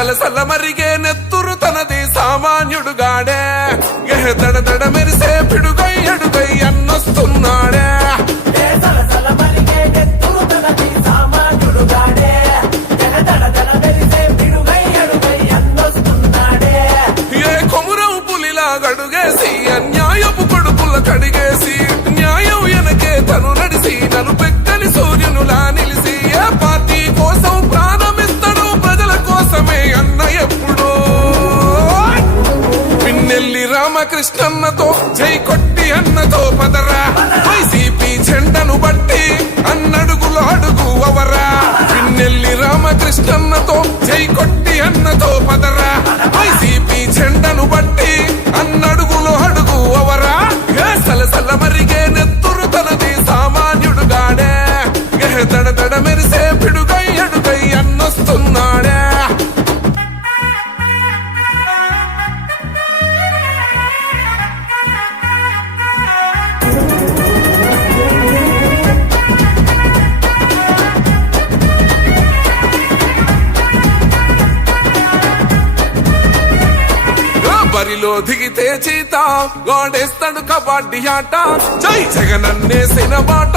సలసల మరిగే నెత్తురు తనది సామాన్యుడు గాడే ఎహ దడ దడ మెరిసే రామకృష్ణన్నతో జై కొట్టి అన్నతో పదరా. వైసీపీ జెండను బట్టి అన్నడుగులు అడుగు అవరా. పిన్నెల్లి రామకృష్ణన్నతో జై కొట్టి అన్నతో పదరా. వైసీపీ జెండను బట్టి అన్నడుగులు అడుగు అవరా. సలసల మరిగే నెత్తురు తనది సామాన్యుడు గాడే తడ తడమే ఆ బరిలో దిగితే చీత. గోడేస్తాడు కబడ్డీ ఆట. జై జగనన్నే బాట.